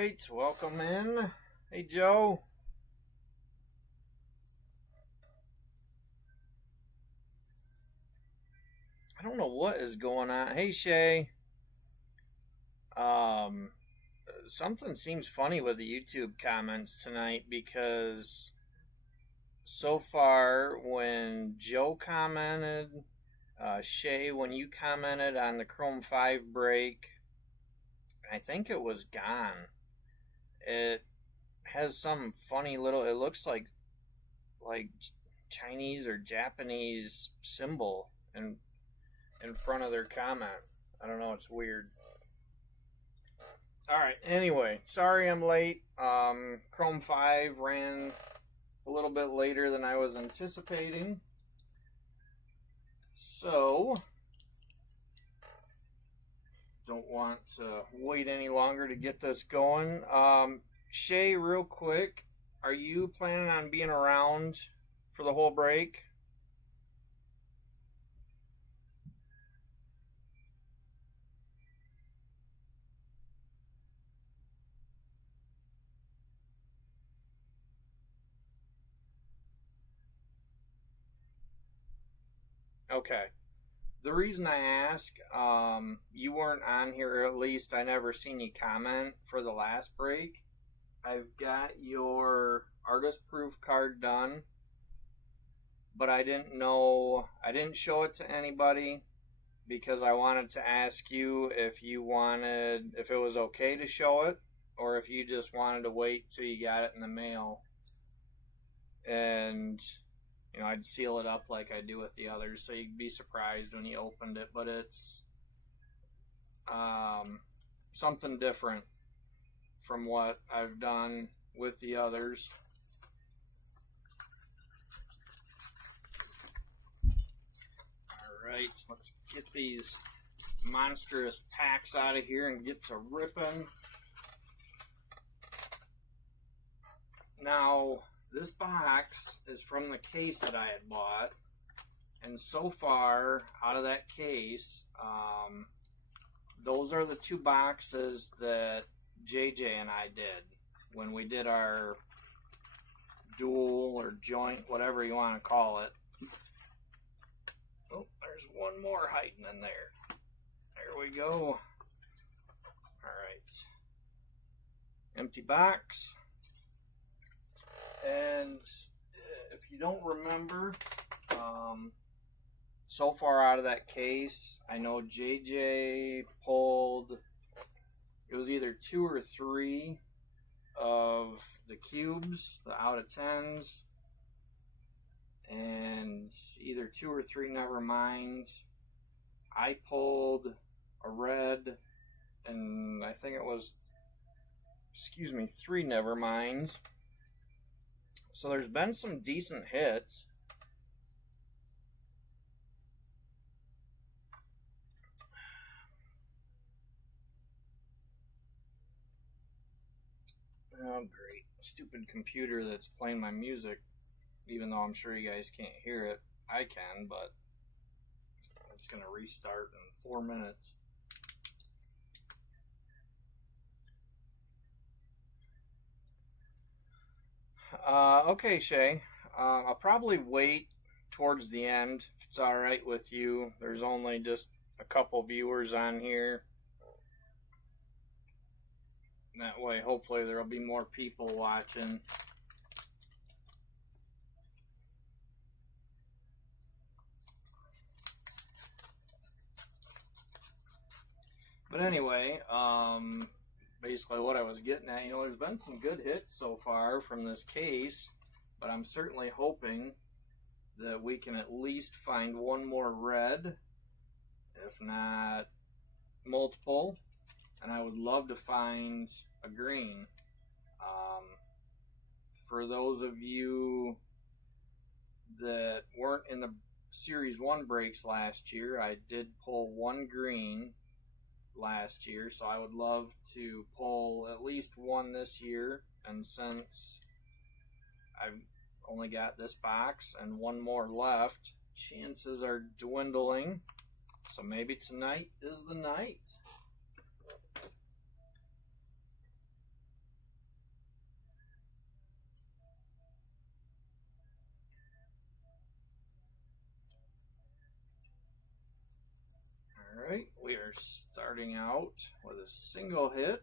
right, welcome in. Hey, Joe. I don't know what is going on. Hey, Shay. Um, Something seems funny with the YouTube comments tonight because so far when Joe commented, Shay, when you commented on the Chrome 5 break, I think it was gone. It has some funny little. It looks like Chinese or Japanese symbol in front of their comment. I don't know. It's weird. All right. Anyway, sorry I'm late. Chrome 5 ran a little bit later than I was anticipating. So, don't want to wait any longer to get this going. Shay, real quick, are you planning on being around for the whole break? Okay. The reason I ask, you weren't on here, or at least I never seen you comment for the last break. I've got your artist proof card done, but I didn't show it to anybody because I wanted to ask you if it was okay to show it, or if you just wanted to wait till you got it in the mail. And I'd seal it up like I do with the others, so you'd be surprised when you opened it. But it's something different from what I've done with the others. All right, let's get these monstrous packs out of here and get to ripping. Now, this box is from the case that I had bought, and so far out of that case, those are the two boxes that JJ and I did when we did our dual or joint, whatever you want to call it. Oh, there's one more hiding in there. There we go. All right. Empty box. And if you don't remember, so far out of that case, I know JJ pulled, it was either 2 or 3 of the cubes, the out of 10s, and either 2 or 3 never mind. I pulled a red, and I think it was, 3 never minds. So there's been some decent hits. Oh, great. Stupid computer that's playing my music, even though I'm sure you guys can't hear it. I can, but it's going to restart in 4 minutes. Okay, Shay. I'll probably wait towards the end if it's all right with you. There's only just a couple viewers on here. That way, hopefully, there'll be more people watching. But anyway, basically what I was getting at, there's been some good hits so far from this case, but I'm certainly hoping that we can at least find one more red, if not multiple, and I would love to find a green. For those of you that weren't in the Series 1 breaks last year, I did pull one green last year, so I would love to pull at least one this year. And since I've only got this box and one more left, chances are dwindling, so maybe tonight is the night. are starting out with a single hit.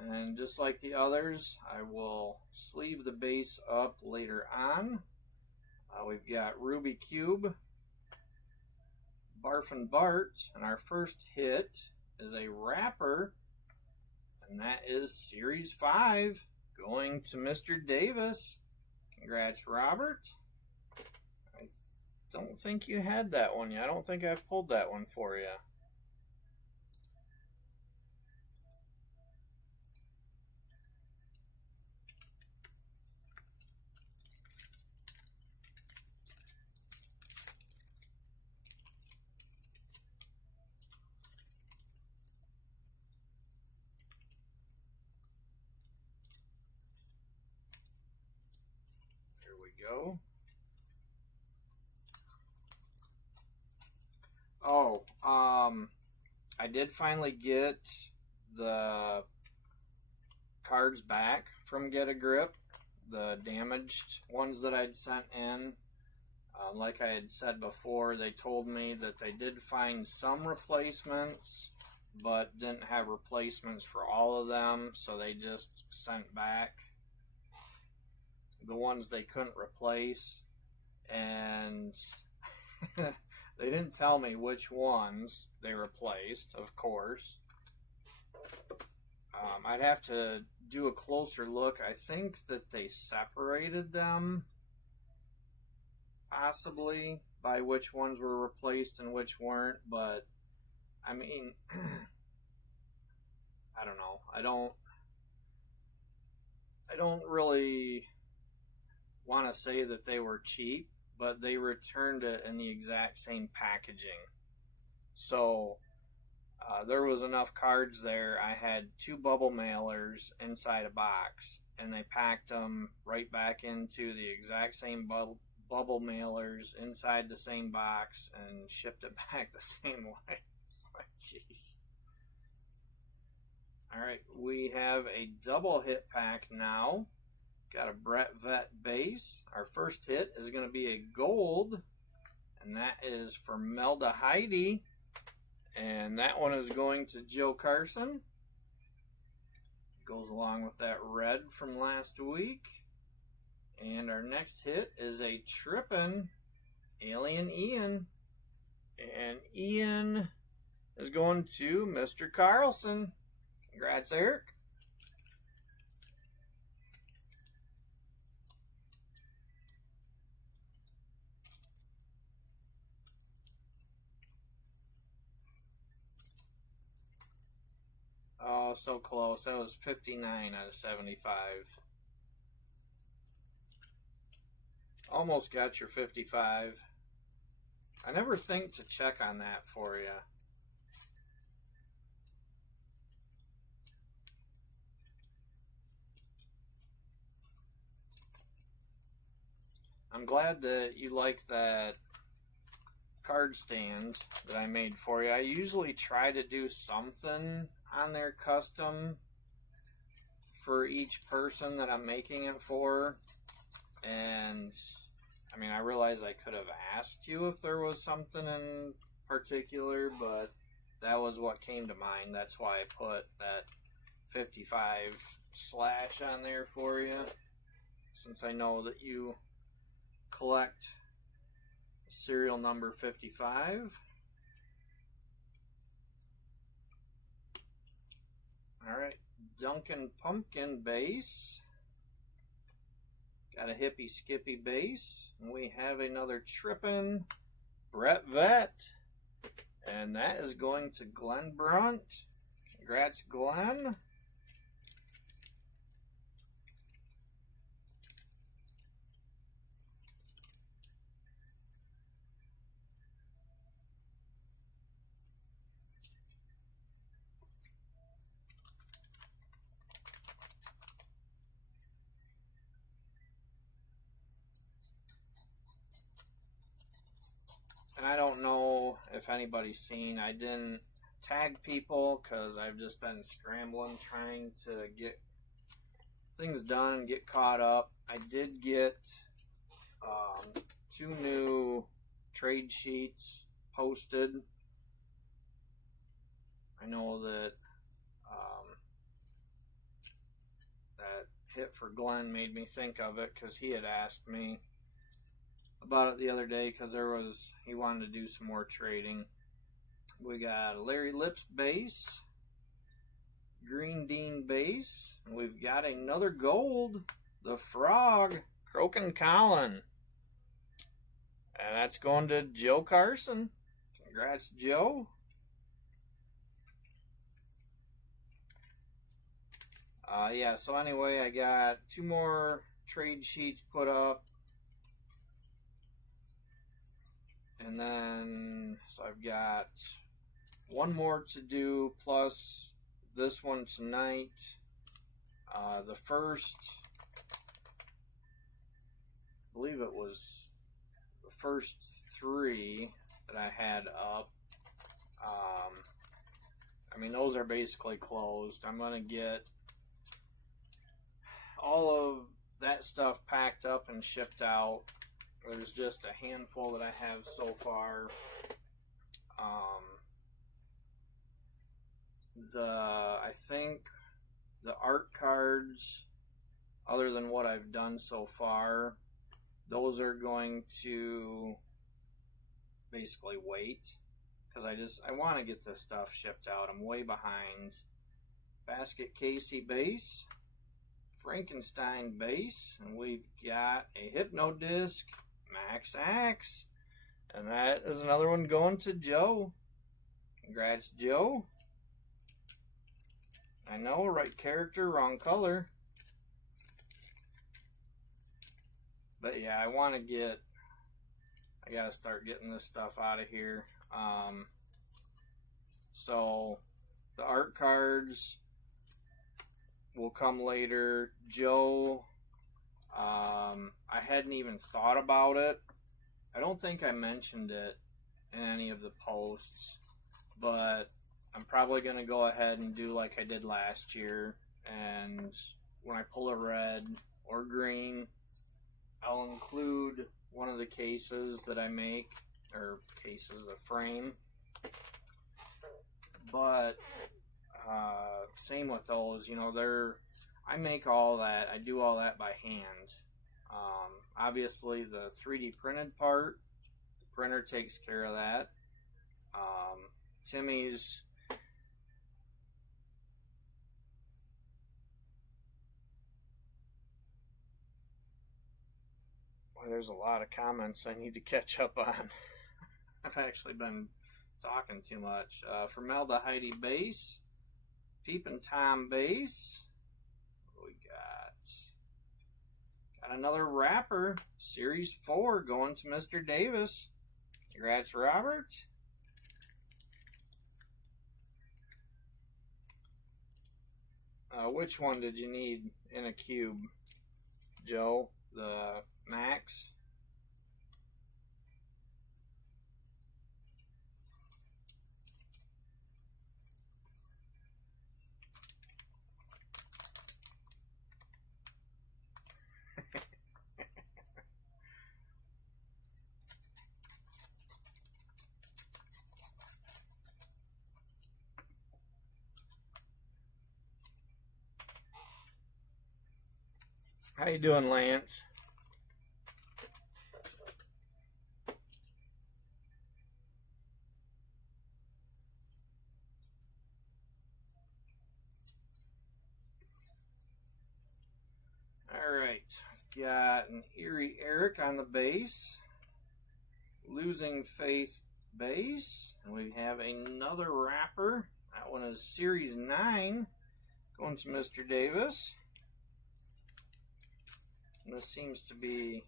And just like the others, I will sleeve the base up later on. We've got Ruby Cube, Barf and Bart, and our first hit is a wrapper, and that is Series 5 going to Mr. Davis. Congrats, Robert. I don't think you had that one yet. I don't think I've pulled that one for you. Go. Oh, I did finally get the cards back from Get a Grip, the damaged ones that I'd sent in. Like I had said before, they told me that they did find some replacements, but didn't have replacements for all of them, so they just sent back the ones they couldn't replace, and they didn't tell me which ones they replaced, of course. I'd have to do a closer look. I think that they separated them, possibly, by which ones were replaced and which weren't, but, I mean, I don't know. I don't really want to say that they were cheap, but they returned it in the exact same packaging. So there was enough cards there. I had 2 bubble mailers inside a box, and they packed them right back into the exact same bubble mailers inside the same box and shipped it back the same way. Jeez. Alright, we have a double hit pack now. Got a Brett Vet base. Our first hit is going to be a gold, and that is for Melda Heidi, and that one is going to Joe Carson. Goes along with that red from last week. And our next hit is a Trippin' Alien Ian, and Ian is going to Mr. Carlson. Congrats, Eric. Oh, so close. That was 59 out of 75. Almost got your 55. I never think to check on that for you. I'm glad that you like that card stand that I made for you. I usually try to do something on there custom for each person that I'm making it for, and I mean, I realize I could have asked you if there was something in particular, but that was what came to mind. That's why I put that 55 slash on there for you, since I know that you collect serial number 55. Alright, Duncan Pumpkin base. Got a Hippie Skippy base. And we have another Trippin' Brett Vet. And that is going to Glenn Brunt. Congrats, Glenn. And I don't know if anybody's seen, I didn't tag people because I've just been scrambling trying to get things done, get caught up. I did get 2 new trade sheets posted I know that that hit for Glenn made me think of it because he had asked me about it the other day because he wanted to do some more trading. We got a Larry Lips base, Green Dean base, and we've got another gold, the Frog, Croaking Colin. And that's going to Joe Carson. Congrats, Joe. Yeah, so anyway, I got 2 more trade sheets put up. And then, so I've got 1 more to do, plus this one tonight. The first, I believe it was the first 3 that I had up. I mean, those are basically closed. I'm going to get all of that stuff packed up and shipped out. There's just a handful that I have so far. I think the art cards, other than what I've done so far, those are going to basically wait because I want to get this stuff shipped out. I'm way behind. Basket Casey base, Frankenstein base, and we've got a Hypno Disc Max Axe, and that is another one going to Joe. Congrats, Joe. I know, right character, wrong color. But yeah, I gotta start getting this stuff out of here. So the art cards will come later. Joe, I hadn't even thought about it. I don't think I mentioned it in any of the posts, but I'm probably going to go ahead and do like I did last year, and when I pull a red or green, I'll include one of the cases that I make, or cases, a frame. But same with those, you know, I make all that, I do all that by hand. Obviously the 3D printed part, the printer takes care of that. Timmy's there's a lot of comments I need to catch up on. I've actually been talking too much. Formaldehyde base, Peepin' Tom base. What we got another wrapper, Series 4, going to Mr. Davis. Congrats, Robert. Which one did you need in a cube, Joe? The Max? How you doing, Lance? Alright, got an Eerie Eric on the base, Losing Faith base, and we have another wrapper. That one is Series 9, going to Mr. Davis. And this seems to be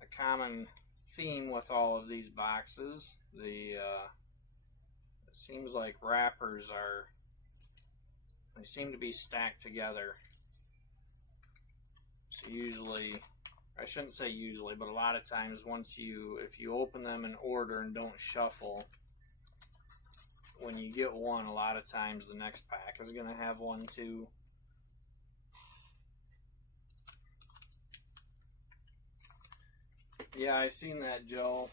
a common theme with all of these boxes. It seems like wrappers they seem to be stacked together. So usually, I shouldn't say usually, but a lot of times if you open them in order and don't shuffle, when you get one, a lot of times the next pack is going to have one too. Yeah, I seen that, Joe.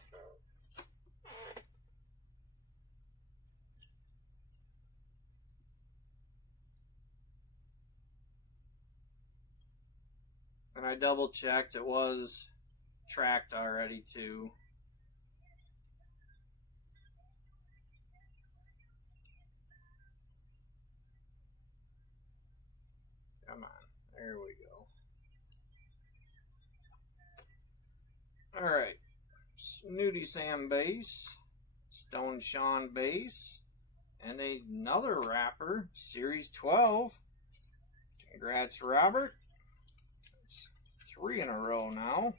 And I double checked, it was tracked already too. Come on, there we go. Alright, Snooty Sam base, Stone Sean base, and another wrapper, Series 12. Congrats, Robert. That's 3 in a row now.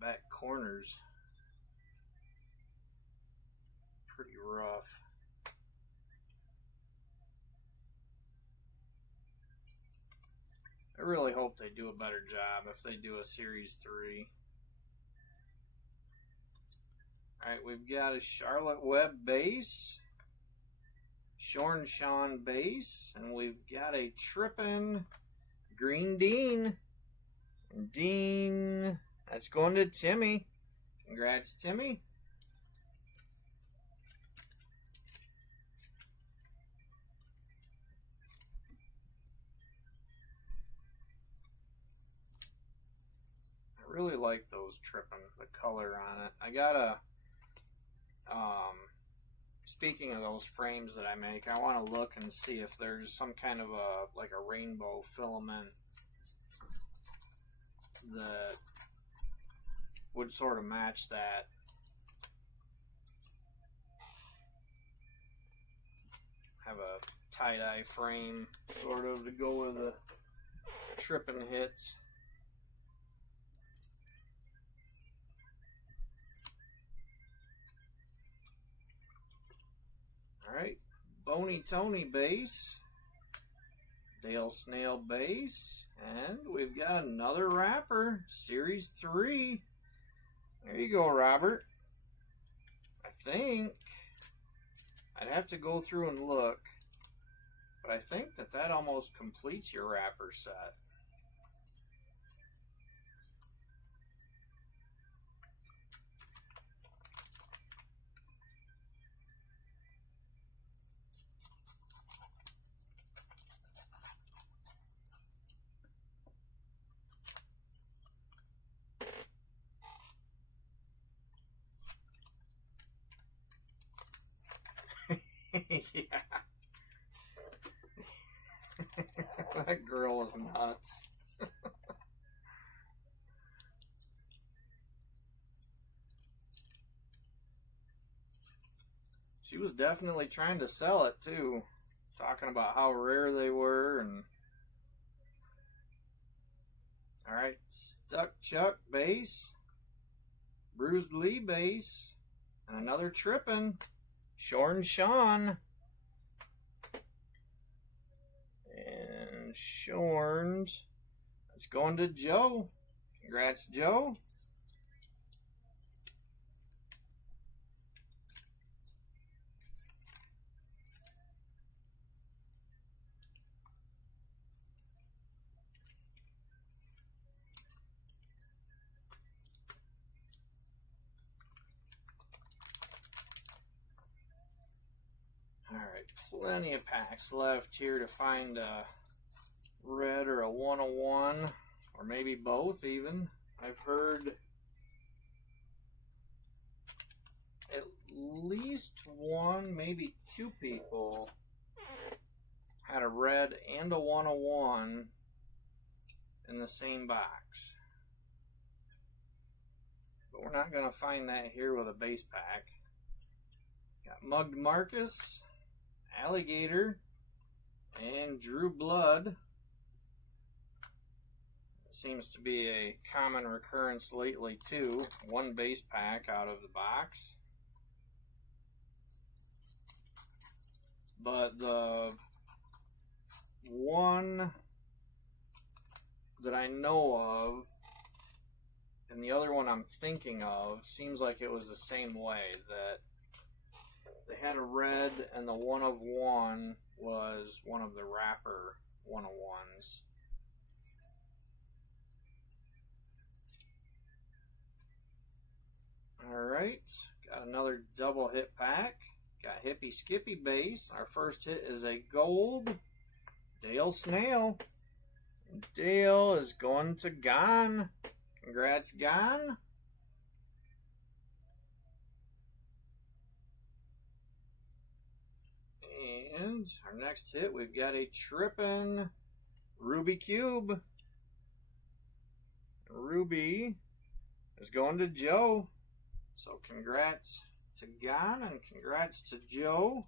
Back corner's pretty rough. I really hope they do a better job if they do a Series 3. Alright, we've got a Charlotte Webb base, Shorn Sean base, and we've got a Trippin' Green Dean. Dean, that's going to Timmy. Congrats, Timmy. I really like those Trippin', the color on it. I got a, speaking of those frames that I make, I want to look and see if there's some kind of like a rainbow filament that would sort of match that. Have a tie-dye frame sort of to go with the Trippin' hits. Alright, Boney Tony base, Dale Snail base, and we've got another wrapper, Series 3. There you go, Robert. I think I'd have to go through and look, but I think that almost completes your wrapper set. Yeah. That girl is nuts. She was definitely trying to sell it too, talking about how rare they were. And alright, Stuck Chuck base, Bruised Lee base, and another Trippin', Shorn Sean. And Shorned, it's going to Joe. Congrats, Joe. Alright, plenty of packs left here to find a red or a 101, or maybe both even. I've heard at least one, maybe two people had a red and a 101 in the same box. But we're not going to find that here with a base pack. Got Mugged Marcus, Alligator, and Drew Blood. Seems to be a common recurrence lately too. One base pack out of the box. But the one that I know of, and the other one I'm thinking of, seems like it was the same way, that they had a red and the one of one was one of the wrapper 101s. Alright, got another double hit pack. Got Hippy Skippy base. Our first hit is a gold Dale Snail. Dale is going to Gon. Congrats, Gon. And our next hit, we've got a Trippin' Ruby Cube. Ruby is going to Joe. So congrats to Gon and congrats to Joe.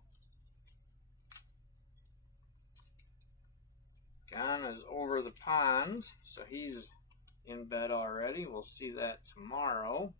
Gon is over the pond, so he's in bed already. We'll see that tomorrow.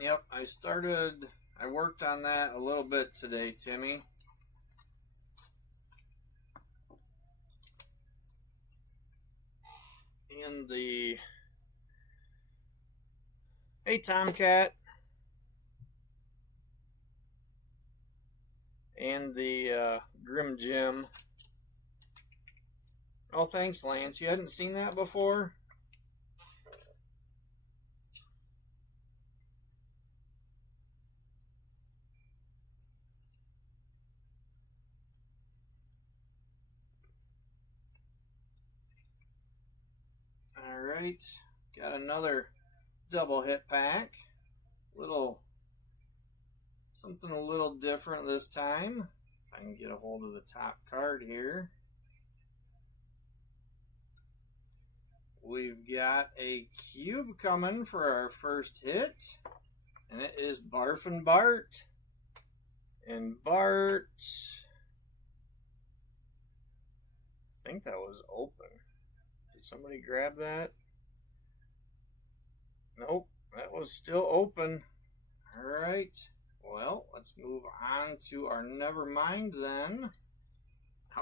Yep, I worked on that a little bit today, Timmy. In the Hey Tomcat and the Grim Jim. Oh, thanks, Lance. You hadn't seen that before? Alright, got another double hit pack. Something a little different this time. If I can get a hold of the top card here. We've got a cube coming for our first hit. And it is Barfin' Bart. And Bart, I think that was open. Did somebody grab that? Nope, that was still open. Alright, well, let's move on to our Nevermind then.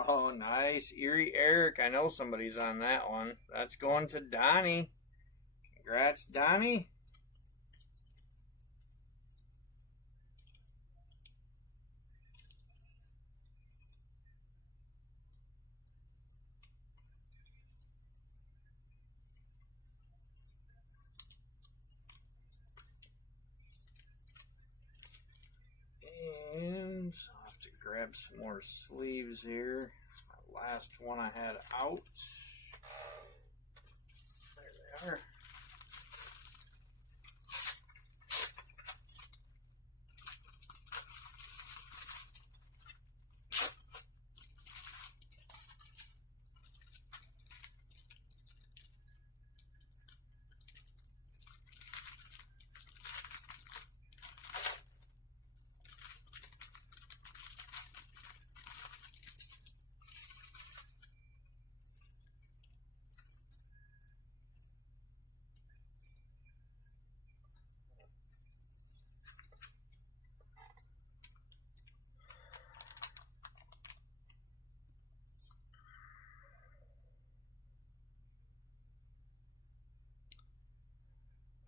Oh, nice. Eerie Eric. I know somebody's on that one. That's going to Donnie. Congrats, Donnie. And I'll have to grab some more sleeves here. My last one I had out. There they are.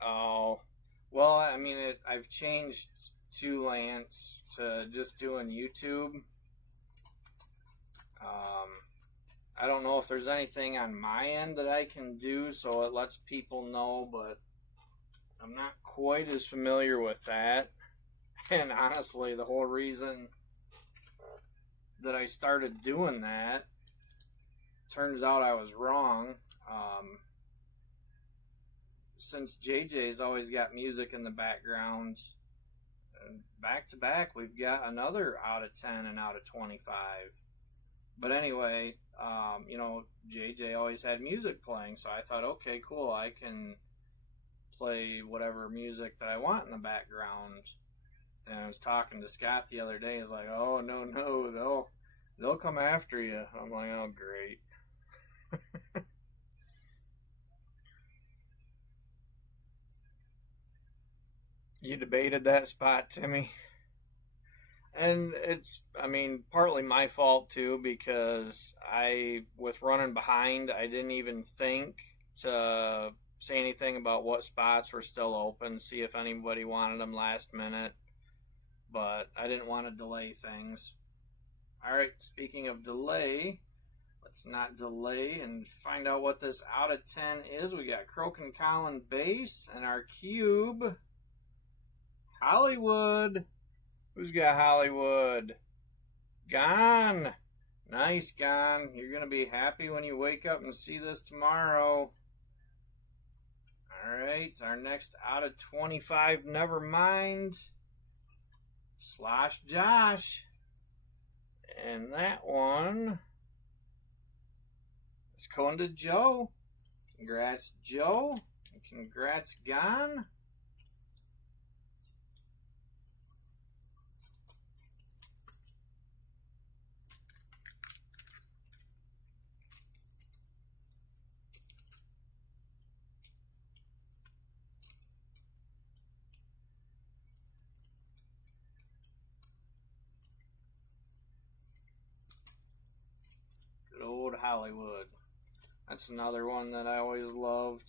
Oh, well, I mean, I've changed to Lance to just doing YouTube. I don't know if there's anything on my end that I can do so it lets people know, but I'm not quite as familiar with that. And honestly, the whole reason that I started doing that, turns out I was wrong. Since JJ's always got music in the background, back to back, we've got another out of 10 and out of 25. But anyway, JJ always had music playing, so I thought, okay, cool, I can play whatever music that I want in the background. And I was talking to Scott the other day. He's like, "Oh no, they'll come after you." I'm like, "Oh great." You debated that spot, Timmy. And it's, I mean, partly my fault too because with running behind, I didn't even think to say anything about what spots were still open, see if anybody wanted them last minute. But I didn't want to delay things. All right, speaking of delay, let's not delay and find out what this out of 10 is. We got Crokin Collin base and our cube. Hollywood. Who's got Hollywood? Gone. Nice, Gone. You're going to be happy when you wake up and see this tomorrow. All right, our next out of 25, never mind. Slosh Josh. And that one is going to Joe. Congrats, Joe. And congrats, Gone. Good old Hollywood. That's another one that I always loved.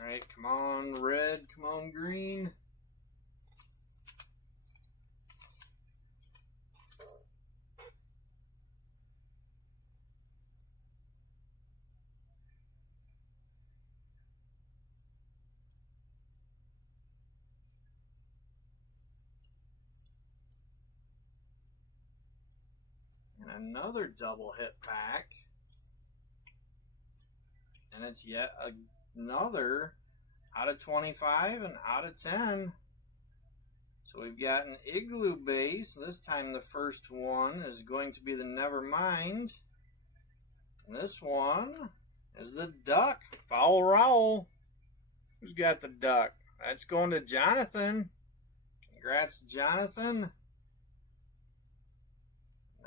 Alright, come on, red. Come on, green. And another double hit pack. And it's yet another out of 25 and out of 10. So we've got an Igloo base. This time the first one is going to be the Nevermind. And this one is the Duck. Foul Rowell. Who's got the Duck? That's going to Jonathan. Congrats, Jonathan.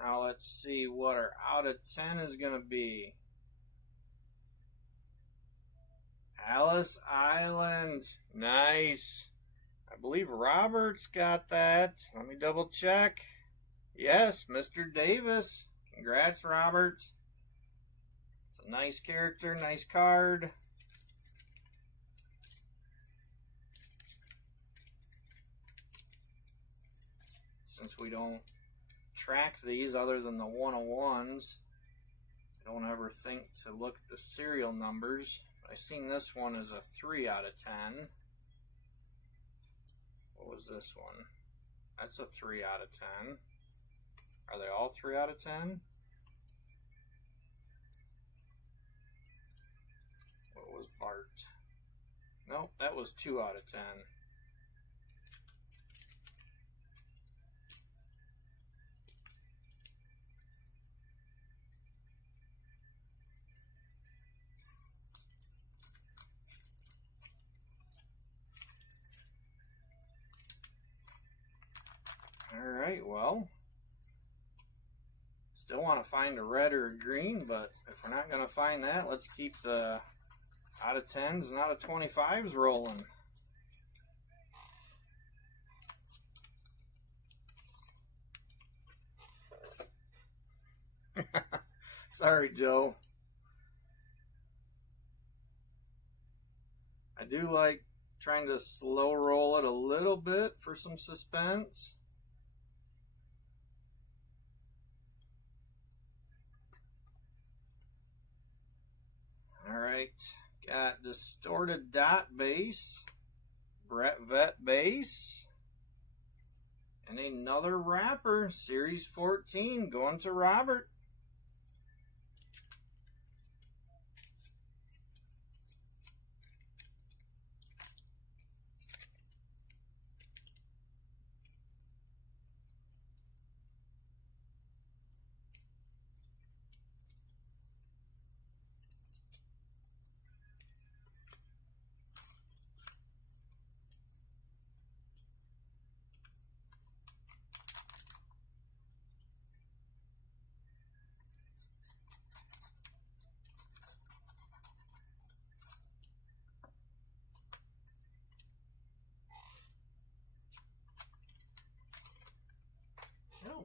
Now let's see what our out of 10 is going to be. Alice Island. Nice. I believe Robert's got that. Let me double check. Yes, Mr. Davis. Congrats, Robert. It's a nice character, nice card. Since we don't track these other than the 101s, I don't ever think to look at the serial numbers. I seen this one as a 3 out of 10. What was this one? That's a 3 out of 10. Are they all 3 out of 10? What was Bart? Nope, that was 2 out of 10. Alright, well, still want to find a red or a green, but if we're not going to find that, let's keep the out of 10s and out of 25s rolling. Sorry, Joe. I do like trying to slow roll it a little bit for some suspense. Alright, got Distorted Dot base, Brett Vet base, and another wrapper, Series 14, going to Robert.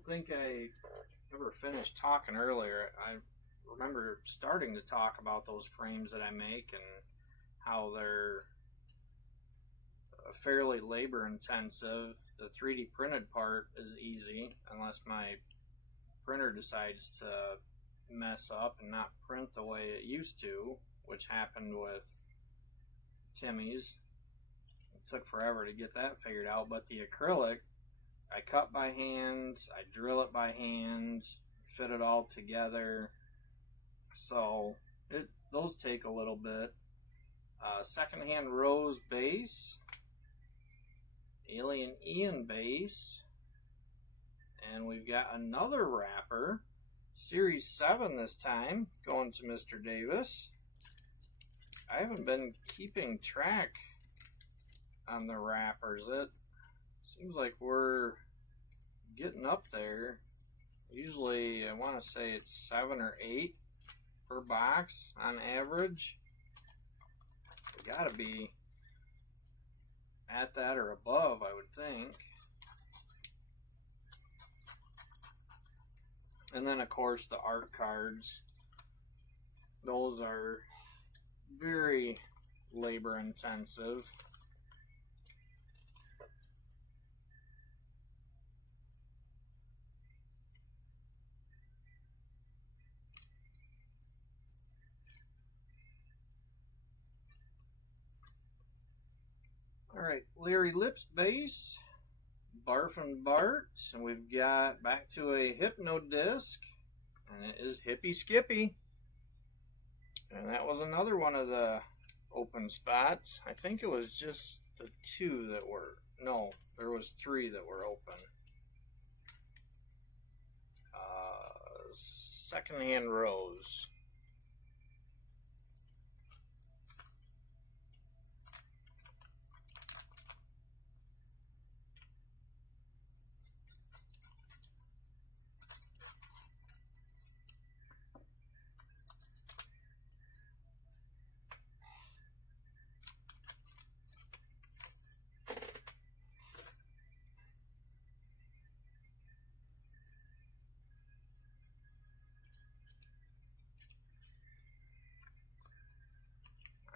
think I ever finished talking earlier. I remember starting to talk about those frames that I make and how they're fairly labor intensive. The 3D printed part is easy unless my printer decides to mess up and not print the way it used to, which happened with Timmy's. It took forever to get that figured out, but the acrylic, I cut by hand, I drill it by hand, fit it all together, so those take a little bit. Secondhand Rose base, Alien Ian base, and we've got another wrapper, Series 7 this time, going to Mr. Davis. I haven't been keeping track on the wrappers. It seems like we're getting up there. Usually I want to say it's 7 or 8 per box on average. We gotta be at that or above, I would think. And then of course the art cards. Those are very labor intensive. Alright, Larry Lips base, Barf and Bart, and we've got back to a Hypno disc, and it is Hippy Skippy. And that was another one of the open spots. I think it was just the 2 that were, no, there was 3 that were open. Secondhand Rose.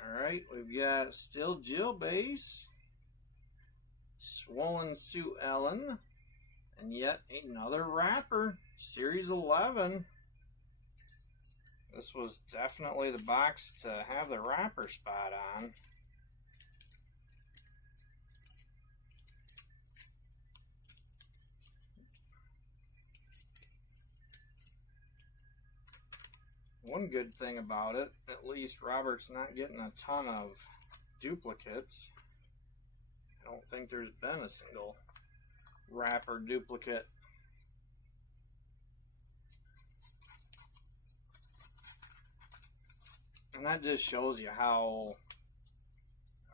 Alright, we've got Still Jill base, Swollen Sue Ellen, and yet another wrapper, Series 11. This was definitely the box to have the wrapper spot on. One good thing about it, at least Robert's not getting a ton of duplicates. I don't think there's been a single wrapper duplicate. And that just shows you how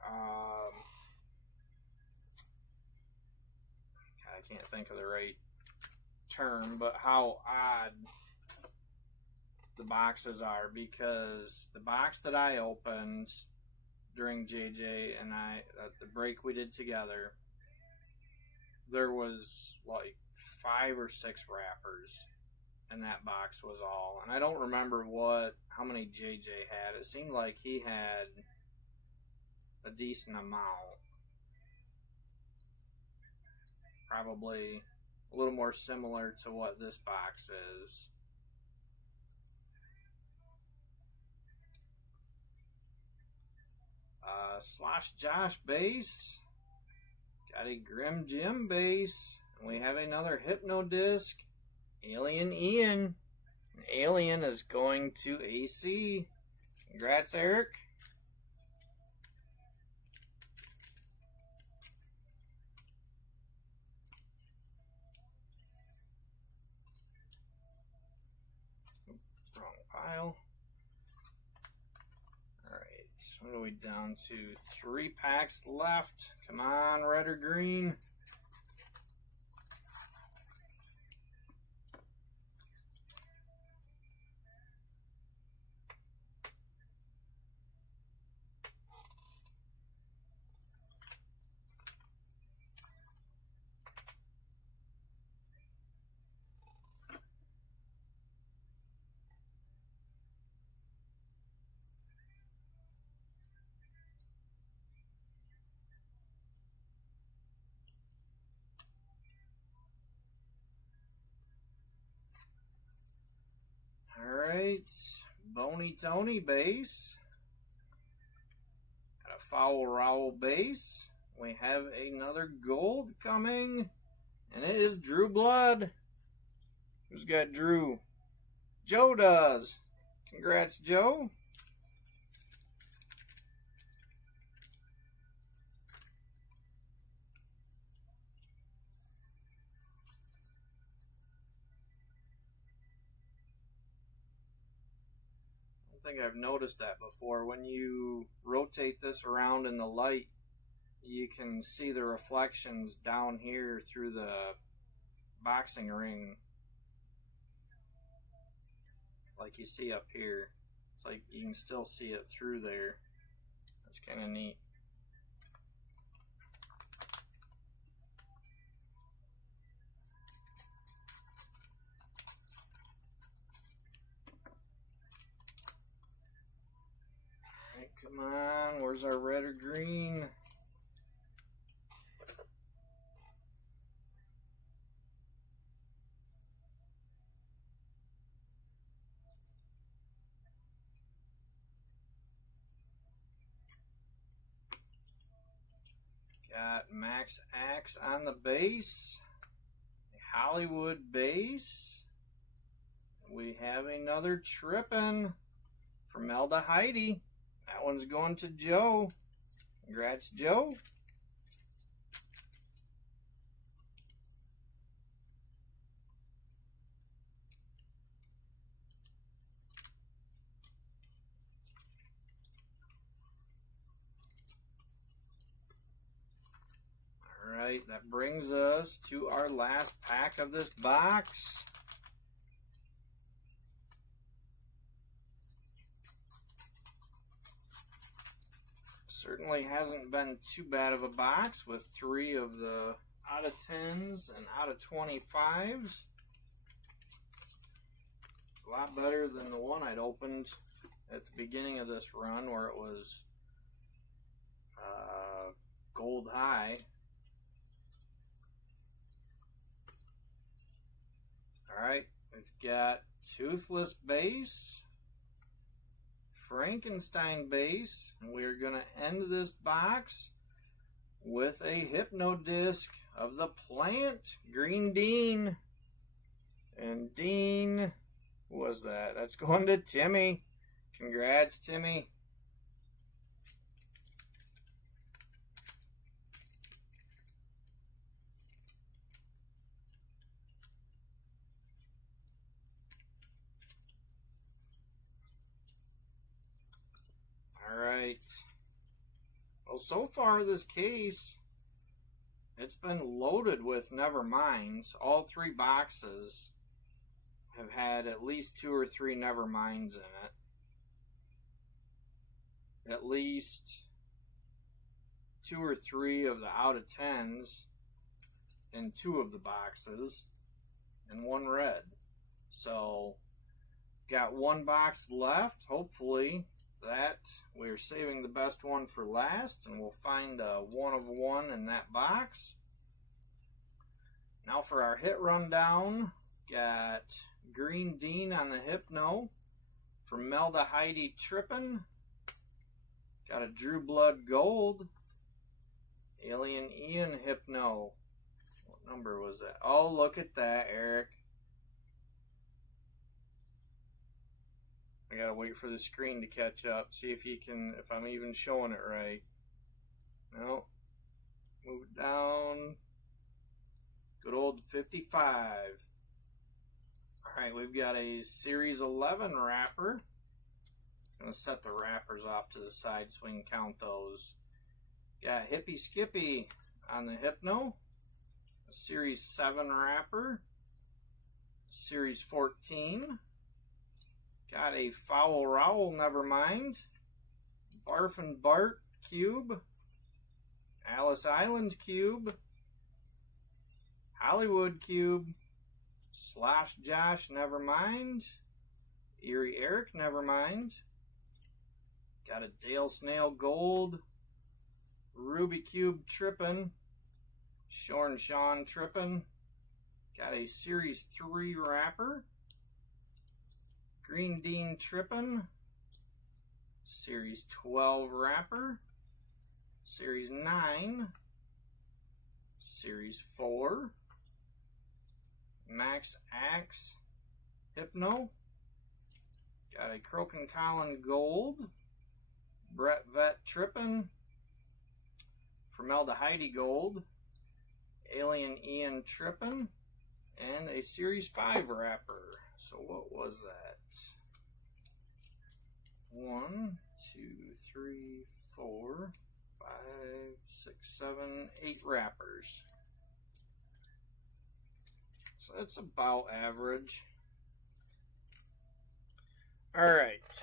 I can't think of the right term, but how odd the boxes are, because the box that I opened during JJ and I, the break we did together, there was like 5 or 6 wrappers, and that box was all. And I don't remember how many JJ had. It seemed like he had a decent amount. Probably a little more similar to what this box is. Slosh Josh base, got a Grim Jim base, and we have another Hypno disc, Alien Ian. Alien is going to AC. Congrats, Eric. Wrong pile. What are we down to? 3 packs left. Come on, red or green. Bony Tony base. Got a Foul Rowell base. We have another gold coming, and it is Drew Blood. Who's got Drew? Joe does. Congrats, Joe. I think I've noticed that before. When you rotate this around in the light, you can see the reflections down here through the boxing ring, like you see up here. It's like you can still see it through there. That's kind of neat. Alright, come on, where's our red or green? Got Max Axe on the base, a Hollywood base. We have another Trippin' from Melda Heidi. That one's going to Joe. Congrats, Joe. Alright, that brings us to our last pack of this box. Certainly hasn't been too bad of a box with 3 of the out of 10s and out of 25s. A lot better than the one I'd opened at the beginning of this run where it was gold high. Alright, we've got Toothless base, Frankenstein base, and we're going to end this box with a Hypno Disc of the Plant, Green Dean. And Dean, who was that? That's going to Timmy. Congrats, Timmy. Alright. Well, so far this case, it's been loaded with Neverminds. All 3 boxes have had at least 2 or 3 Neverminds in it. At least 2 or 3 of the out of 10s in 2 of the boxes, and 1 red. So, got 1 box left. Hopefully that we're saving the best one for last, and we'll find a 1 of 1 in that box. Now for our hit rundown, got Green Dean on the Hypno from Melda Heidi Trippin'. Got a Drew Blood Gold, Alien Ian Hypno. What number was that? Oh, look at that, Eric. I gotta wait for the screen to catch up, see if I'm even showing it right. No. Move it down. Good old 55. Alright, we've got a Series 11 wrapper. I'm gonna set the wrappers off to the side so we can count those. Got Hippie Skippy on the Hypno. A Series 7 wrapper. Series 14. Got a Foul Rowell Nevermind, Barf and Bart Cube, Alice Island Cube, Hollywood Cube, Slosh Josh Nevermind, Erie Eric Nevermind, got a Dale Snail Gold, Ruby Cube Trippin', Shorn Sean Trippin', got a Series 3 wrapper, Green Dean Trippin', Series 12 wrapper, Series 9, Series 4, Max Axe Hypno, got a Crokin Collin Gold, Brett Vet Trippin', Formaldehyde Gold, Alien Ian Trippin', and a Series 5 wrapper. So what was that? 1, 2, 3, 4, 5, 6, 7, 8 wrappers. So that's about average. Alright.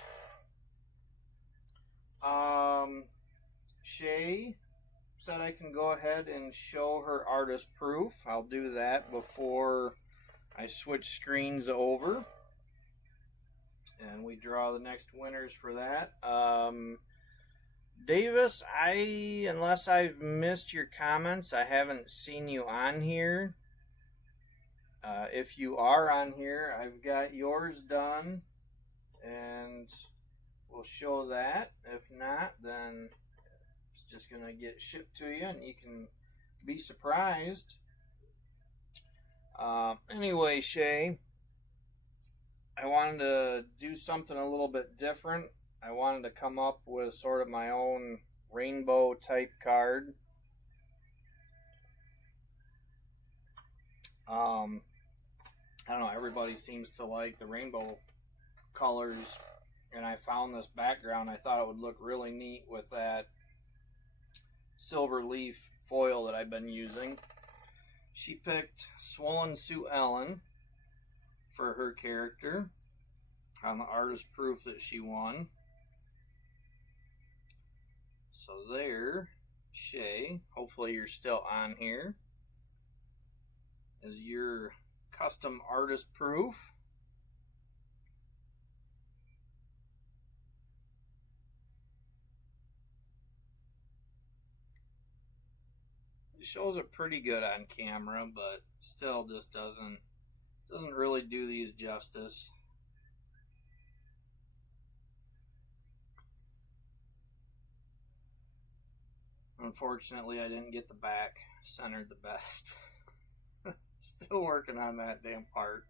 Shay said I can go ahead and show her artist proof. I'll do that before I switch screens over and we draw the next winners for that. Davis, unless I've missed your comments, I haven't seen you on here. If you are on here, I've got yours done and we'll show that. If not, then it's just gonna get shipped to you and you can be surprised. Anyway, Shay, I wanted to do something a little bit different. I wanted to come up with sort of my own rainbow type card. I don't know, everybody seems to like the rainbow colors, and I found this background. I thought it would look really neat with that silver leaf foil that I've been using. She picked Swollen Sue Ellen for her character on the artist proof that she won. So there, Shay, hopefully you're still on here, is your custom artist proof. It shows it pretty good on camera, but still just doesn't really do these justice. Unfortunately, I didn't get the back centered the best. Still working on that damn part.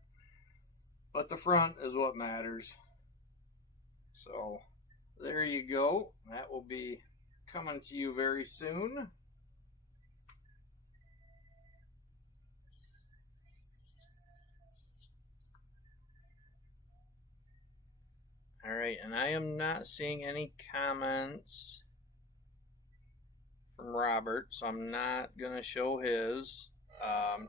But the front is what matters. So, there you go. That will be coming to you very soon. Alright, and I am not seeing any comments from Robert, so I'm not going to show his.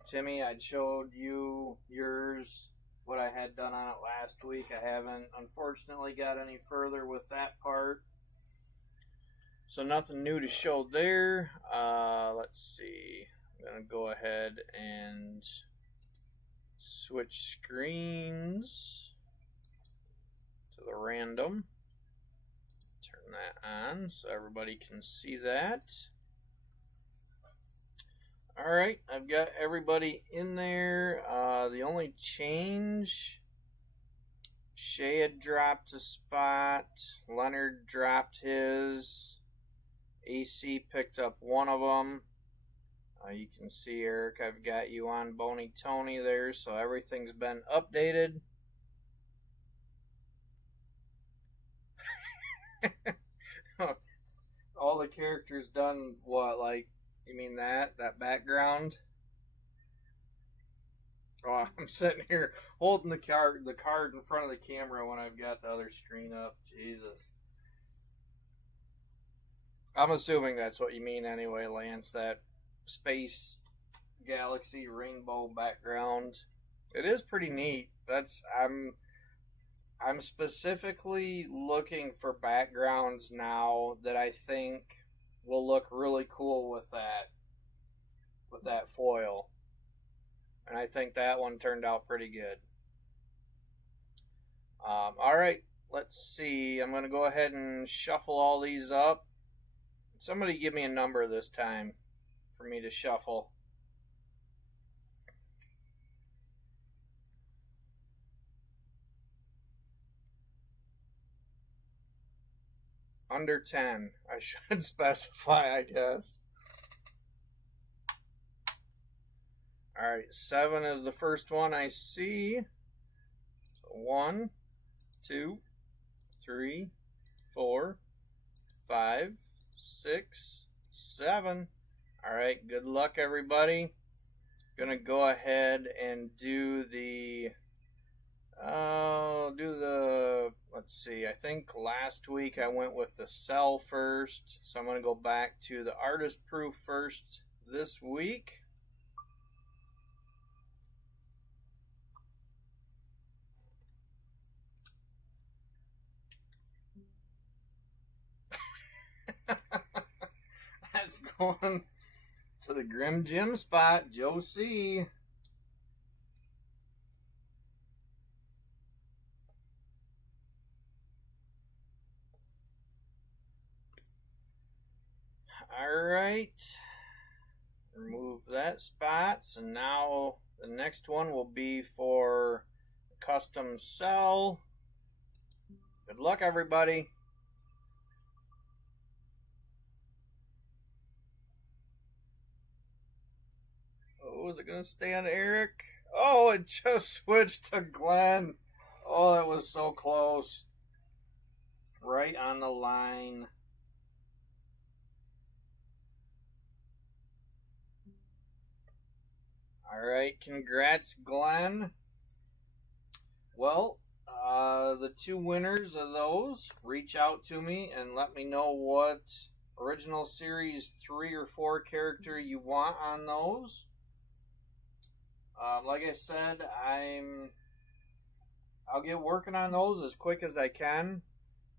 Timmy, I showed you yours, what I had done on it last week. I haven't, unfortunately, got any further with that part. So nothing new to show there. Let's see. I'm going to go ahead and switch screens to the random. Turn that on so everybody can see that. Alright, I've got everybody in there. The only change, Shay had dropped a spot, Leonard dropped his, AC picked up one of them. You can see, Eric, I've got you on Boney Tony there, so everything's been updated. All the characters done what, like, you mean that background? Oh, I'm sitting here holding the card in front of the camera when I've got the other screen up. Jesus. I'm assuming that's what you mean anyway, Lance, that space galaxy rainbow background. It is pretty neat. I'm specifically looking for backgrounds now that I think will look really cool with that foil. And I think that one turned out pretty good. Alright, let's see. I'm going to go ahead and shuffle all these up. Somebody give me a number this time for me to shuffle. Under 10. I should specify, I guess. Alright, 7 is the first one I see. 1, 2, 3, 4, 5, 6, 7. Alright, good luck, everybody. Gonna go ahead and do the let's see, I think last week I went with the cell first, so I'm gonna go back to the artist proof first this week. That's going to the Grim Jim spot, Joe C. Alright. Remove that spot. So now the next one will be for custom cell. Good luck, everybody. Oh, is it going to stay on Eric? Oh, it just switched to Glenn. Oh, that was so close. Right on the line. Alright, congrats, Glenn. Well, the two winners of those, reach out to me and let me know what original series 3 or 4 character you want on those. Like I said, I'll get working on those as quick as I can,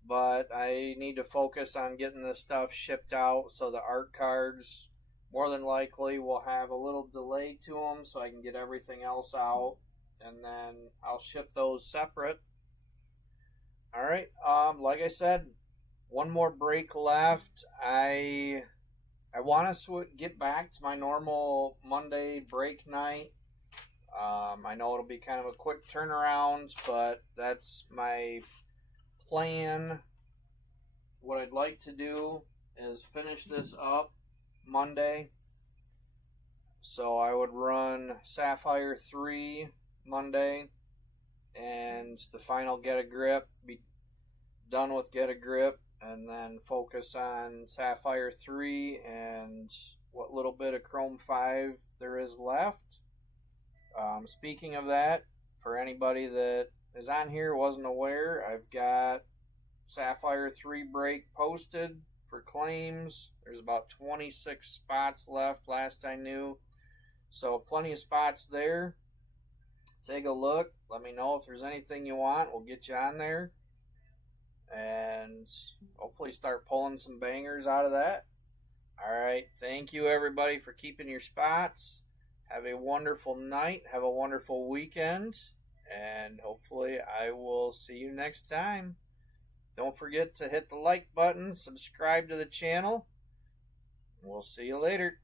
but I need to focus on getting this stuff shipped out, so the art cards more than likely will have a little delay to them, so I can get everything else out, and then I'll ship those separate. Alright, like I said, one more break left. I want to get back to my normal Monday break night. I know it'll be kind of a quick turnaround, but that's my plan. What I'd like to do is finish this up Monday. So I would run Sapphire 3 Monday, and the final Get a Grip, be done with Get a Grip, and then focus on Sapphire 3 and what little bit of Chrome 5 there is left. Speaking of that, for anybody that is on here wasn't aware, I've got Sapphire 3 break posted for claims. There's about 26 spots left last I knew, so plenty of spots there. Take a look, let me know if there's anything you want. We'll get you on there and hopefully start pulling some bangers out of that. Alright, thank you everybody for keeping your spots. Have a wonderful night, have a wonderful weekend, and hopefully I will see you next time. Don't forget to hit the like button, subscribe to the channel. We'll see you later.